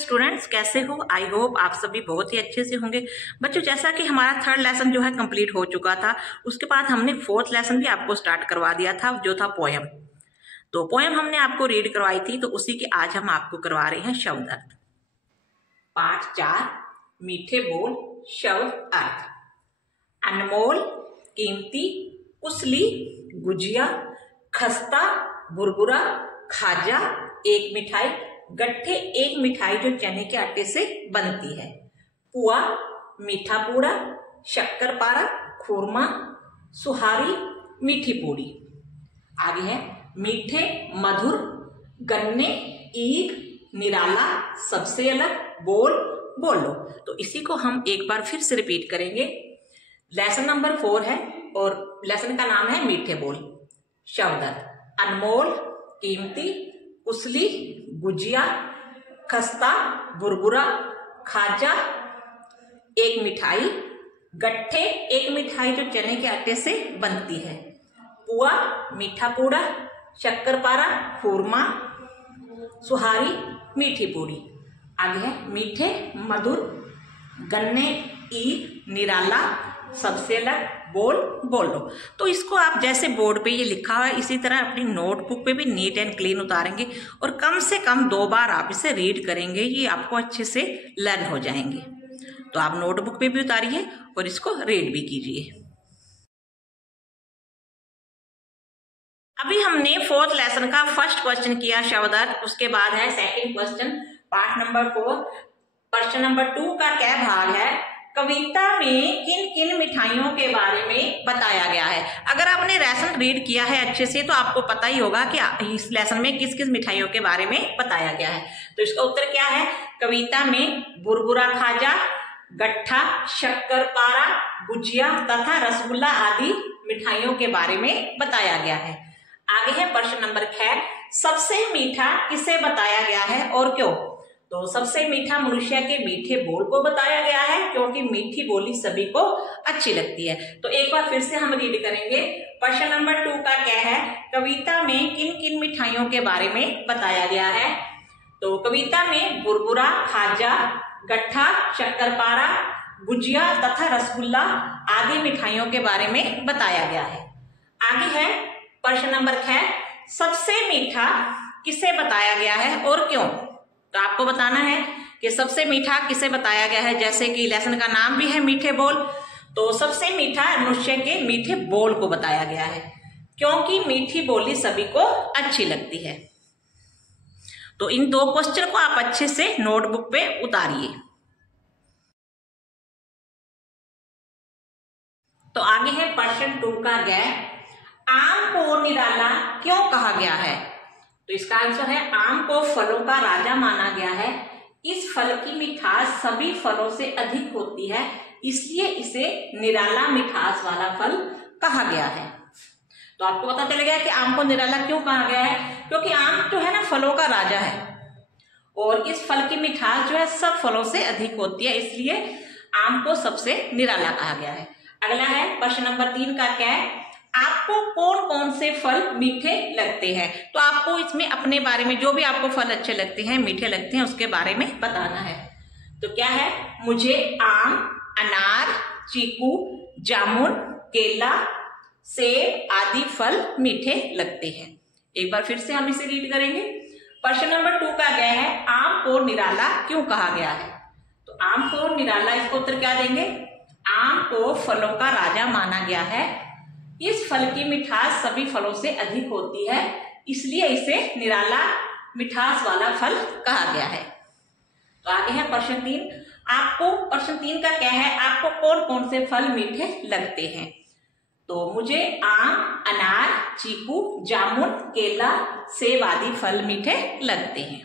Students, कैसे हो? I hope आप सभी बहुत ही अच्छे से होंगे। बच्चों, जैसा कि हमारा थर्ड लेसन जो है कंप्लीट हो चुका था, उसके बाद हमने फोर्थ लेसन भी आपको स्टार्ट करवा दिया था, जो था पोयम। तो पोयम हमने आपको रीड करवाई थी, तो उसी की आज हम आपको करवा रहे हैं शब्द अर्थ। पाठ 4, मीठे बोल शब्द अर्थ। अनमोल, कीमती, कुसली, गुजिया, खस्ता, बुरबुरा, खाजा, एक मिठाई, गट्ठे, एक मिठाई जो चने के आटे से बनती है, पुआ, मीठा पूड़ा, शक्कर पारा, खुरमा, सुहारी, मीठी पूड़ी। आगे है मीठे, मधुर, गन्ने, ईख, निराला, सबसे अलग, बोल, बोलो। तो इसी को हम एक बार फिर से रिपीट करेंगे। लेसन नंबर 4 है और लेसन का नाम है मीठे बोल शब्द अर्थ। अनमोल, कीमती, कुसली, गुजिया, खस्ता, बुरबुरा, खाजा, एक मिठाई, गट्ठे, एक मिठाई जो चने के आटे से बनती है, पुआ, मीठा पूड़ा, शक्कर पारा, खुरमा, सुहारी, मीठी पूड़ी। आगे है मीठे, मधुर, गन्ने, ईख, निराला, सबसे अलग, बोल, बोलो। तो इसको आप जैसे बोर्ड पे ये लिखा हुआ है इसी तरह अपनी नोटबुक पे भी नीट एंड क्लीन उतारेंगे और कम से कम 2 बार आप इसे रीड करेंगे, ये आपको अच्छे से लर्न हो जाएंगे। तो आप नोटबुक पे भी उतारिए और इसको रीड भी कीजिए। अभी हमने फोर्थ लेसन का फर्स्ट क्वेश्चन किया शब्द अर्थ, उसके बाद है second question part number 4। Question number 2 का क्या भाग है? कविता में किन किन मिठाइयों के बारे में बताया गया है। अगर आपने लेसन रीड किया है अच्छे से तो आपको पता ही होगा कि इस लेसन में किस किस मिठाइयों के बारे में बताया गया है। तो इसका उत्तर क्या है? कविता में बुरबुरा, खाजा, गट्ठा, शक्कर पारा, गुजिया तथा रसगुल्ला आदि मिठाइयों के बारे में बताया गया है। आगे है प्रश्न नंबर 6, सबसे मीठा किसे बताया गया है और क्यों? तो सबसे मीठा मनुष्य के मीठे बोल को बताया गया है, क्योंकि मीठी बोली सभी को अच्छी लगती है। तो एक बार फिर से हम रीड करेंगे। प्रश्न नंबर 2 का क्या है? कविता में किन किन मिठाइयों के बारे में बताया गया है? तो कविता में बुरबुरा, खाजा, गट्ठा, शक्करपारा, गुजिया तथा रसगुल्ला आदि मिठाइयों के बारे में बताया गया है। आगे है प्रश्न नंबर 6, सबसे मीठा किसे बताया गया है और क्यों? तो आपको बताना है कि सबसे मीठा किसे बताया गया है। जैसे कि लेसन का नाम भी है मीठे बोल, तो सबसे मीठा मनुष्य के मीठे बोल को बताया गया है, क्योंकि मीठी बोली सभी को अच्छी लगती है। तो इन 2 क्वेश्चन को आप अच्छे से नोटबुक पे उतारिए। तो आगे है प्रश्न 2 का गैप, आम को निराला क्यों कहा गया है? तो इसका आंसर है आम को फलों का राजा माना गया है। इस फल की मिठास सभी फलों से अधिक होती है, इसलिए इसे निराला मिठास वाला फल कहा गया है। तो आपको पता चलेगा कि आम को निराला क्यों कहा गया है, क्योंकि आम जो है ना फलों का राजा है और इस फल की मिठास जो है सब फलों से अधिक होती है, इसलिए आम को सबसे निराला कहा गया है। अगला है प्रश्न नंबर 3 का क्या है? आपको कौन कौन से फल मीठे लगते हैं? तो आपको इसमें अपने बारे में जो भी आपको फल अच्छे लगते हैं, मीठे लगते हैं, उसके बारे में बताना है। तो क्या है? मुझे आम, अनार, चीकू, जामुन, केला, सेब आदि फल मीठे लगते हैं। एक बार फिर से हम इसे रीड करेंगे। प्रश्न नंबर 2 का क्या है? आम को निराला क्यों कहा गया है? तो आम को निराला, इसको उत्तर क्या देंगे? आम को फलों का राजा माना गया है। इस फल की मिठास सभी फलों से अधिक होती है, इसलिए इसे निराला मिठास वाला फल कहा गया है। तो आगे है प्रश्न 3, आपको प्रश्न 3 का क्या है? आपको कौन कौन से फल मीठे लगते हैं? तो मुझे आम, अनार, चीकू, जामुन, केला, सेब आदि फल मीठे लगते हैं।